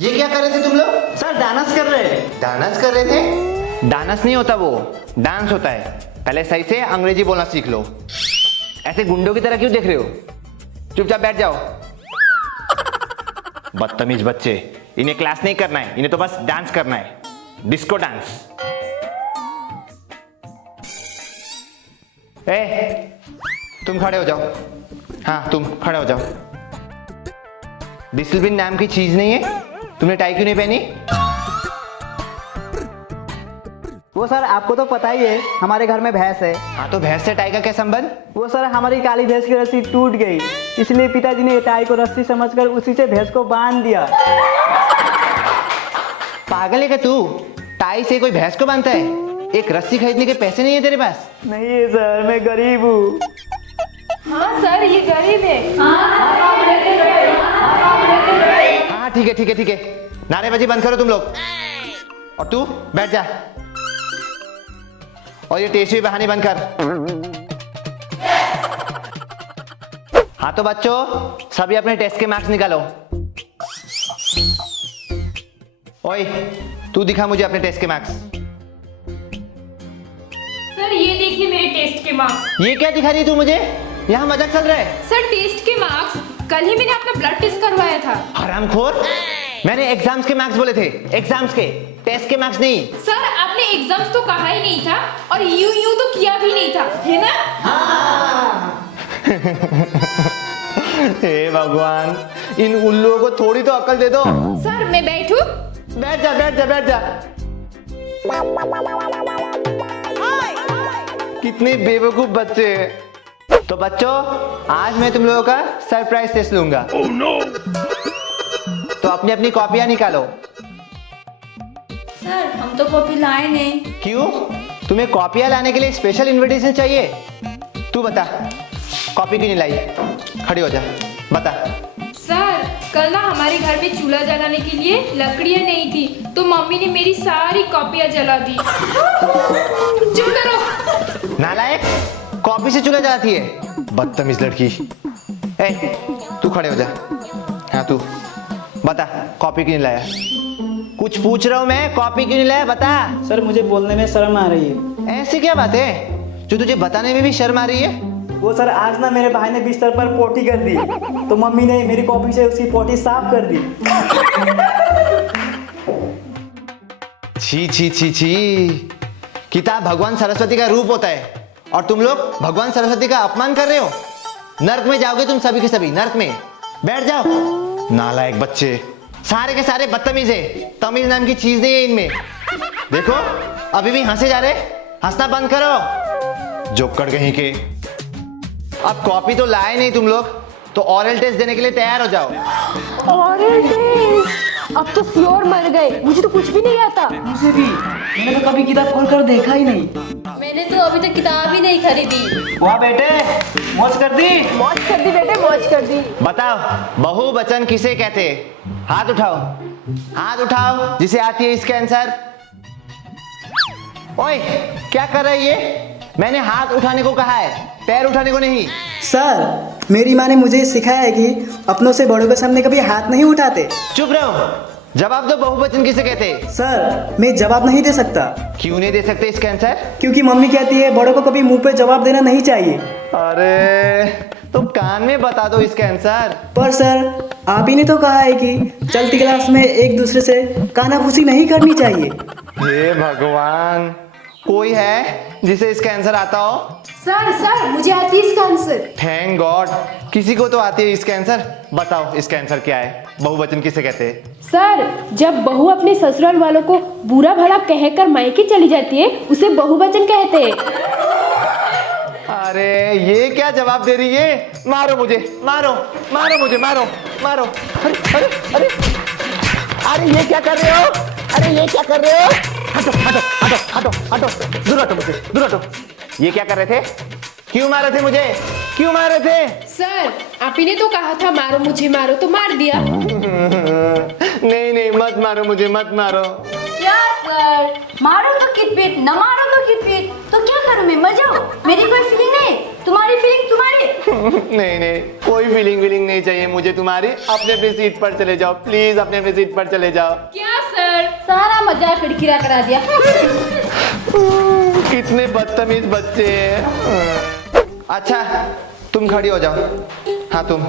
ये क्या कर रहे थे तुम लोग? सर डांस कर रहे हैं। डांस कर रहे थे? डांस नहीं होता, वो डांस होता है। पहले सही से अंग्रेजी बोलना सीख लो। ऐसे गुंडों की तरह क्यों देख रहे हो? चुपचाप बैठ जाओ। बदतमीज बच्चे, इन्हें क्लास नहीं करना है, इन्हें तो बस डांस करना है, डिस्को डांस। तुम खड़े हो जाओ। हाँ तुम खड़े हो जाओ। डिसिप्लिन नाम की चीज नहीं है। तुमने टाई क्यों नहीं पहनी? वो सर आपको तो पता ही है, हमारे घर में भैंस है। हाँ तो भैंस से टाई का क्या संबंध? वो सर हमारी काली भैंस की रस्सी टूट गई, इसलिए पिताजी ने टाई को रस्सी समझकर उसी से भैंस को बांध दिया। पागल है क्या तू? टाई से कोई भैंस को बांधता है? एक रस्सी खरीदने के पैसे नहीं है तेरे पास? नहीं है सर, मैं गरीब हूँ। हाँ सर, ये गरीब है। हाँ ठीक है ठीक है ठीक है, नारेबाजी बंद करो तुम लोग। और तू बैठ जा, और ये टेस्ट बहाने बंद कर। हाँ तो बच्चों, सभी अपने टेस्ट के मार्क्स निकालो। ओए तू दिखा मुझे अपने टेस्ट के मार्क्स। सर ये देखिए मेरे टेस्ट के मार्क्स। ये क्या दिखा रही तू मुझे? यहाँ मजाक चल रहा है? सर टेस्ट के मार्क्स, कल ही मैंने अपना ब्लड टेस्ट करवाया था। हरामखोर, मैंने एग्जाम्स के मार्क्स बोले थे, एग्जाम्स के, टेस्ट के मार्क्स नहीं। सर आपने एग्जाम्स तो कहा ही नहीं था, और यूं तो किया भी नहीं था, है ना? हे भगवान, इन उल्लुओं को थोड़ी तो अकल दे दो। सर मैं बैठूं? बैठ जा बैठ जा बैठ जा। कितने बेवकूफ बच्चे हैं। तो बच्चों, आज मैं तुम लोगों का सरप्राइज टेस्ट लूंगा। oh, no! तो अपनी अपनी कॉपियां निकालो। सर हम तो कॉपी लाए नहीं। क्यों? तुम्हें कॉपियां लाने के लिए स्पेशल इनविटेशन चाहिए? तू बता, कॉपी क्यों नहीं लाई? खड़ी हो जा, बता। सर कल ना हमारे घर में चूल्हा जलाने के लिए लकड़ियां नहीं थी, तो मम्मी ने मेरी सारी कॉपियां जला दी। चुप करो। नालायक, कॉपी से चूल्हा जलाती है? बदतमीज लड़की। ए, तू खड़े हो जा। हाँ तू बता, कॉपी क्यों नहीं लाया? कुछ पूछ रहा हूं मैं, कॉपी क्यों नहीं लाया बता। सर मुझे बोलने में शर्म आ रही है। ऐसी क्या बात है जो तुझे बताने में भी शर्म आ रही है? वो सर आज ना मेरे भाई ने बिस्तर पर पोटी कर दी, तो मम्मी ने मेरी कॉपी से उसकी पोटी साफ कर दी। छी छी छी छी, किताब भगवान सरस्वती का रूप होता है, और तुम लोग भगवान सरस्वती का अपमान कर रहे हो। नर्क में जाओगे तुम सभी के सभी, नर्क में। बैठ जाओ। नालायक बच्चे, सारे के सारे बदतमीज है। तमीज नाम की चीज नहीं है इनमें। देखो अभी भी हंसे जा रहे, हंसना बंद करो, जोकड़ कहीं के। अब कॉपी तो लाए नहीं तुम लोग, तो ऑरल टेस्ट देने के लिए तैयार हो जाओ। Oral test? अब तो श्योर मर गए, मुझे तो कुछ भी नहीं आता। मुझे भी, मैंने तो कभी किताब खोलकर देखा ही नहीं। मैंने तो अभी तक किताब ही नहीं खरीदी। वाह बेटे, मौज कर दी। मौज कर दी बेटे, मौज कर दी। बताओ, बहुवचन किसे कहते हैं? हाथ उठाओ, हाथ उठाओ जिसे आती है इसका आंसर। ओए क्या कर रही है? मैंने हाथ उठाने को कहा है, पैर उठाने को नहीं। सर मेरी माँ ने मुझे सिखाया है कि अपनों से बड़ों के सामने कभी हाथ नहीं उठाते। चुप रहो, जवाब दो, बहुवचन किसे कहते हैं? सर मैं जवाब नहीं दे सकता। क्यों नहीं दे सकते इसका आंसर? क्योंकि मम्मी कहती है बड़ों को कभी मुंह पे जवाब देना नहीं चाहिए। अरे तो कान में बता दो इसका आंसर। पर सर आप ही ने तो कहा है कि चलती क्लास में एक दूसरे से कानाफूसी नहीं करनी चाहिए। हे भगवान, कोई है जिसे इसका आंसर आता हो? सर मुझे आती है इसका आंसर। थैंक गॉड, किसी को तो आती है इसका आंसर। बताओ इसका आंसर क्या है? बहुवचन किसे कहते हैं? सर जब बहू अपने ससुराल वालों को बुरा भला कहकर मायके चली जाती है, उसे बहुवचन कहते हैं। अरे ये क्या जवाब दे रही है? मारो मुझे, मारो मारो मुझे, मारो मारो। अरे अरे अरे अरे ये क्या कर रहे हो? अरे ये क्या कर रहे हो? हटो हटो हटो हटो हटो, दूर हटो मुझे, दूर हटो। ये क्या कर रहे थे? क्यों मार रहे थे मुझे? क्यों मार रहे थे? सर आप ही ने तो कहा था मारो मुझे, मारो, तो मार दिया। नहीं नहीं, मत मारो मुझे, मत मारो। क्या सर, मारो तो किटपिट, न मारो तो किटपिट, तो क्या करूं मैं? मर जाऊं? मेरी कोई फीलिंग नहीं, तुम्हारी फीलिंग तुम्हारी। नहीं नहीं, कोई कोई फीलिंग वीलिंग नहीं चाहिए मुझे तुम्हारी। अपने अपनी सीट पर चले जाओ प्लीज, अपने अपनी सीट पर चले जाओ। क्या सर? सारा मजाक खिड़खिड़ा करा दिया। कितने बदतमीज बच्चे हैं। अच्छा तुम खड़ी हो जाओ। हाँ तुम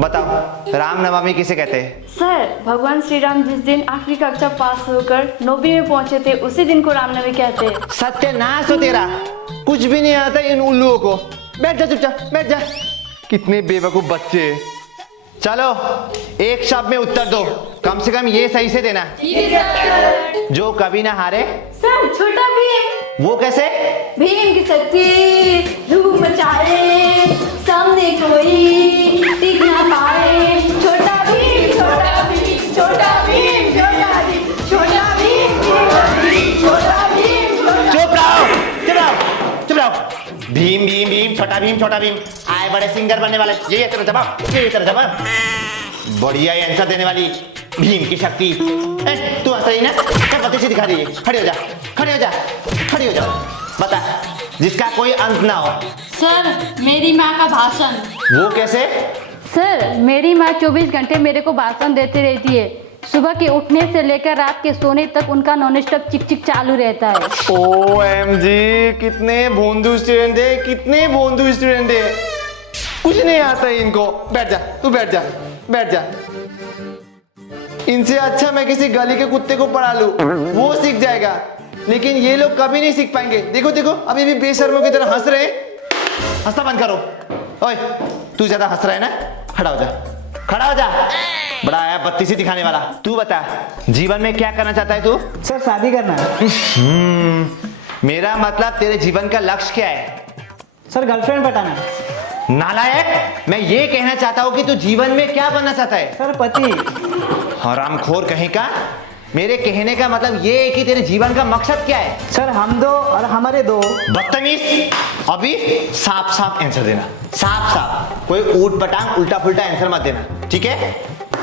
बताओ रामनवमी किसे कहते हैं? सर, भगवान श्री राम जिस दिन आखिरी कक्षा पास होकर 9वीं में पहुंचे थे उसी दिन को रामनवमी कहते हैं। सत्यानाश हो तेरा, कुछ भी नहीं आता इन उल्लुओं को। बैठ जा चुपचाप, बैठ जा। कितने बेवकूफ बच्चे। चलो एक शब्द में उत्तर दो, कम से कम ये सही से देना। ठीक है सर। जो कभी ना हारे। सर, छोटा भीम। वो कैसे? भीम की शक्ति धूम मचाए, सामने कोई टिक ना पाए। छोटा भीम, छोटा भीम, छोटा भीम, छोटा भीम, छोटा भीम, छोटा भीम, छोटा भीम, छोटा। चुप रहो, चुप रहो, चुप रहो। भीम भीम भीम, छोटा भीम छोटा भीम, आए बड़े सिंगर बनने वाले। ये तेरा जवाब, ये तेरा जवाब। बढ़िया आंसर देने वाली भीम की शक्ति। तू हंस रही ना, क्या पति से दिखा रही है? खड़ी हो जा, खड़ी हो जा, खड़ी हो जा। बता जिसका कोई अंत ना हो। सर, मेरी माँ का भाषण। वो कैसे? सर, मेरी माँ 24 घंटे मेरे को भाषण देती रहती है। सुबह के उठने से लेकर रात के सोने तक उनका नॉन स्टॉप चिक चिक चालू रहता है। OMG, कितने भोंदू स्टूडेंट है, कितने भोंदू स्टूडेंट है। कुछ नहीं आता है इनको। बैठ जा, तू बैठ जा, बैठ जा। इनसे अच्छा मैं किसी गली के कुत्ते को पढ़ा लूं, वो सीख जाएगा। लेकिन ये लोग कभी नहीं सीख पाएंगे। देखो देखो अभी भी बेशर्मों की तरह हंस रहे हैं। हंसना बंद करो। ओए तू ज्यादा हंस रहा है ना, खड़ा हो जा, खड़ा हो जा। बड़ा आया बत्तीसी दिखाने वाला। तू बता जीवन में क्या करना चाहता है तू? सर शादी करना। मेरा मतलब तेरे जीवन का लक्ष्य क्या है? सर गर्लफ्रेंड पटाना। नालायक, मैं ये कहना चाहता हूँ कि तू जीवन में क्या बनना चाहता है? सर पति। हरामखोर कहीं का। मेरे कहने का मतलब ये है कि तेरे जीवन का मकसद क्या है? सर हम दो और हमारे दो। बदतमीज, अभी साफ साफ आंसर देना, साफ साफ। कोई ऊट पटांग उल्टा फुल्टा आंसर मत देना, ठीक है?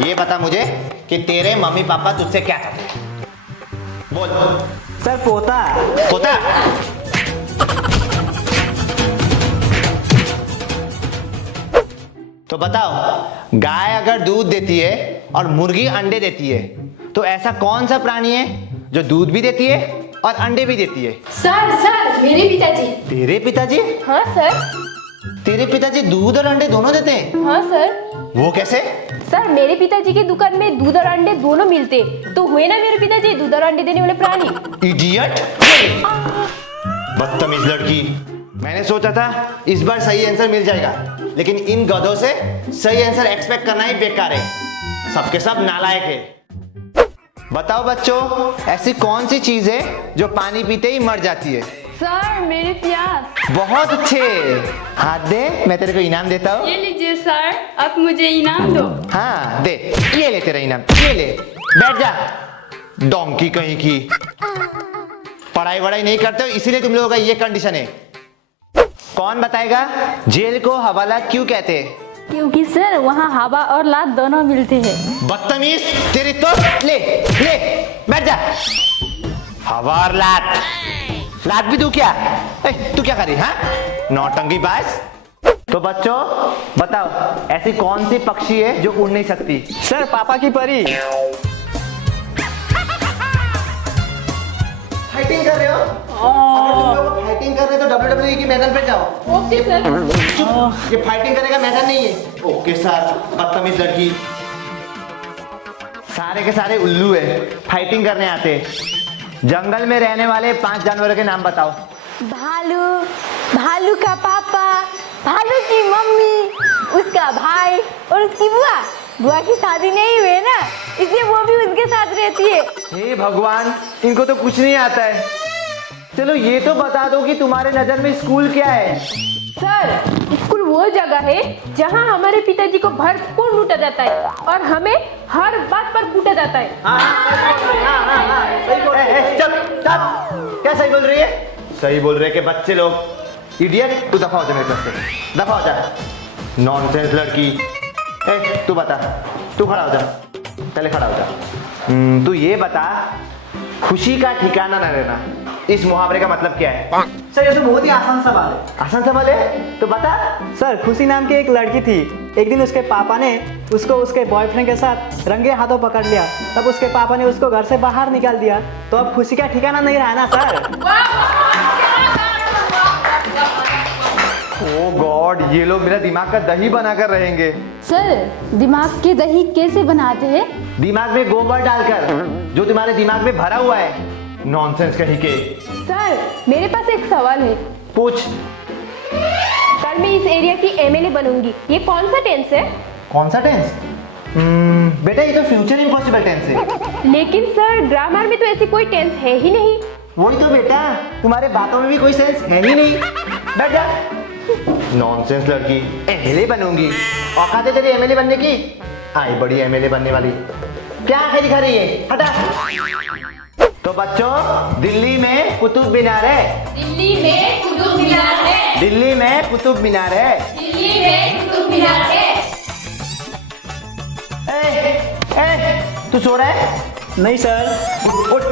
ये बता मुझे कि तेरे मम्मी पापा तुझसे क्या चाहते हैं? बोल। सर पोता। पोता? तो बताओ गाय अगर दूध देती है और मुर्गी अंडे देती है तो ऐसा कौन सा प्राणी है जो दूध भी देती है और अंडे भी देती है? सर मेरे पिताजी। तेरे पिताजी? हाँ सर। तेरे पिताजी दूध और अंडे दोनों देते हैं? हाँ सर। वो कैसे? सर मेरे पिताजी की दुकान में दूध और अंडे दोनों मिलते, तो हुए ना मेरे पिताजी दूध और अंडे देने वाले प्राणी। इडियट, बदतमीज लड़की। मैंने सोचा था इस बार सही आंसर मिल जाएगा, लेकिन इन गधों से सही आंसर एक्सपेक्ट करना ही बेकार है। सबके सब नालायक है। बताओ बच्चों, ऐसी कौन सी चीज है जो पानी पीते ही मर जाती है? सर, मेरी प्यास। बहुत अच्छे, हाथ दे, मैं तेरे को इनाम देता हूँ। ये लीजिए सर, आप मुझे इनाम दो। हाँ दे, ये ले तेरा इनाम, ये ले। बैठ जा, डोंकी कहीं की। पढ़ाई वढ़ाई नहीं करते हो इसीलिए तुम लोगों का ये कंडीशन है। कौन बताएगा जेल को हवाला क्यों कहते हैं? क्योंकि सर वहाँ हवा और लात दोनों मिलते हैं। बदतमीज, तेरी तो ले ले, बैठ जा। हवा और लात, लात भी तू क्या? तू क्या कर रही? हाँ नौटंकी बाज। तो बच्चों बताओ ऐसी कौन सी पक्षी है जो उड़ नहीं सकती? सर पापा की परी। फाइटिंग कर रहे हो? अगर तुम लोग फाइटिंग कर रहे हो तो WWE की मैदान पे जाओ। Okay sir. चुप, ये फाइटिंग करने का मैदान नहीं है। ओके सर, बदतमीज लड़की। सारे के सारे उल्लू है, फाइटिंग करने आते। जंगल में रहने वाले 5 जानवरों के नाम बताओ। भालू, भालू का पापा, भालू की मम्मी, उसका भाई और उसकी बुआ। बुआ की शादी नहीं हुई है ना, इसलिए वो भी उसके साथ रहती है। हे भगवान, इनको तो कुछ नहीं आता है। चलो ये तो बता दो कि तुम्हारे नजर में स्कूल क्या है? सर स्कूल वो जगह है जहाँ हमारे पिताजी को भरपूर लूटा जाता है और हमें हर बात पर कूटा जाता है। चुप, क्या सही बोल रही है? सही बोल रहे के बच्चे लोग। इडियट, तू दफा हो जा मेरे पास से, दफा हो जा। नॉनसेंस लड़की। तू बता, तू खड़ा हो जा, पहले खड़ा हो जा। तू ये बता, खुशी का ठिकाना न रहना, इस मुहावरे का मतलब क्या है? सर ये तो बहुत ही आसान सवाल है। आसान सवाल है तो बता। सर खुशी नाम की एक लड़की थी। एक दिन उसके पापा ने उसको उसके बॉयफ्रेंड के साथ रंगे हाथों पकड़ लिया। तब उसके पापा ने उसको घर से बाहर निकाल दिया। तो अब खुशी का ठिकाना नहीं रहा ना सर। ओ गॉड, ये लोग मेरा दिमाग का दही बनाकर रहेंगे। सर दिमाग के दही कैसे बनाते हैं? दिमाग में गोबर डालकर, जो तुम्हारे दिमाग में भरा हुआ है। नॉनसेंस कहीं के। सर मेरे पास एक सवाल है। पूछ। कल मैं इस एरिया की एमएलए बनूंगी, ये कौन सा टेंस है? कौन सा टेंस? बेटा ये तो फ्यूचर इम्पॉसिबल टेंस है। लेकिन सर ग्रामर में तो ऐसी कोई टेंस है ही नहीं। वही तो बेटा, तुम्हारे बातों में भी कोई सेंस है ही नहीं। बैठ जा। नॉनसेंस लड़की, एमएलए बनूंगी। औकात है तेरी एमएलए बनने की? आई बड़ी एमएलए बनने वाली। क्या आंखें दिखा रही है? हटा। तो बच्चों, दिल्ली में कुतुब मीनार है। दिल्ली में कुतुब मीनार है। दिल्ली में कुतुब मीनार है। दिल्ली में कुतुब मीनार है। तू सो रहा है? नहीं सर। उठ।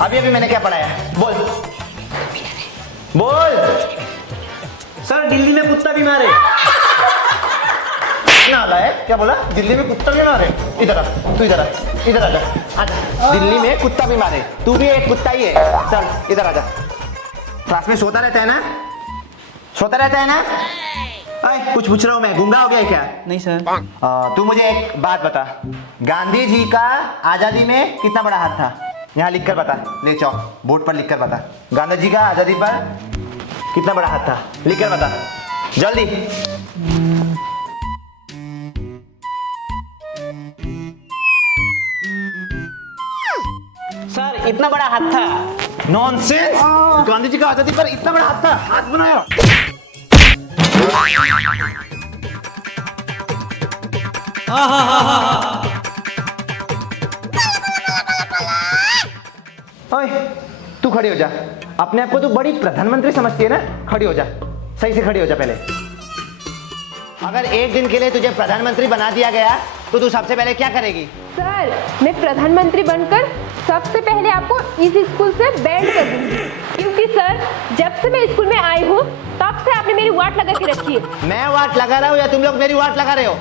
अभी अभी मैंने क्या पढ़ाया? बोल बोल। सर दिल्ली में कुत्ता बीमार है। नालायक, क्या बोला? दिल्ली में कुत्ता बीमार है? इधर आ, तू इधर आ, इधर आजा, आजा। दिल्ली में कुत्ता बीमार है, तू भी एक कुत्ता ही है। चल इधर आजा। क्लास में सोता रहता है ना? सोता रहता है ना? अरे कुछ पूछ रहा हूँ मैं, गूंगा हो गया है क्या? नहीं सर। तू मुझे एक बात बता, गांधी जी का आजादी में कितना बड़ा हाथ था? यहाँ लिख कर बता, ले चौक बोर्ड पर लिख कर बता। गांधी जी का आजादी पर कितना बड़ा हाथ था? लिख कर बता जल्दी। सर इतना बड़ा हाथ था। नॉनसेंस! गांधी जी का आजादी पर इतना बड़ा हाथ था, हाथ बनाया। ओए, तू खड़ी हो जा। अपने आप को तू बड़ी प्रधानमंत्री समझती है ना? खड़ी हो जा, सही से खड़ी हो जा पहले। अगर एक दिन के लिए तुझे प्रधानमंत्री बना दिया गया तो तू सबसे पहले क्या करेगी? सर मैं प्रधानमंत्री बनकर सबसे पहले आपको इस स्कूल से बैंड कर दूंगी। क्योंकि सर जब से मैं स्कूल में आई हूँ तब से आपने मेरी वाट लगा के रखी है। मैं वाट लगा रहा हूँ या तुम लोग मेरी वाट लगा रहे हो?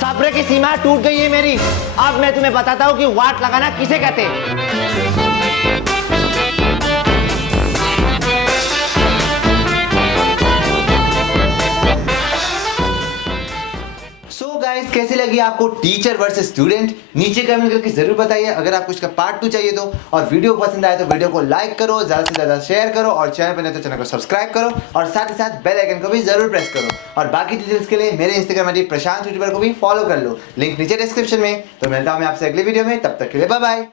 सब्र की सीमा टूट गई है मेरी। अब मैं तुम्हें बताता हूँ कि वाट लगाना किसे कहते हैं। सो गाइस, कैसी लगी आपको टीचर वर्सेस स्टूडेंट? नीचे कमेंट करके जरूर बताइए। अगर आपको इसका पार्ट 2 चाहिए तो, और वीडियो पसंद आए तो वीडियो को लाइक करो, ज्यादा से ज्यादा शेयर करो, और चैनल पर नहीं तो चैनल को सब्सक्राइब करो, और साथ ही साथ बेल आइकन को भी जरूर प्रेस करो। और बाकी डिटेल्स के लिए मेरे इंस्टाग्राम आईडी प्रशांत यूट्यूबर को भी फॉलो कर लो, लिंक नीचे डिस्क्रिप्शन में। तो मिलता हूं मैं आपसे अगली वीडियो में, तब तक के लिए बाय बाय।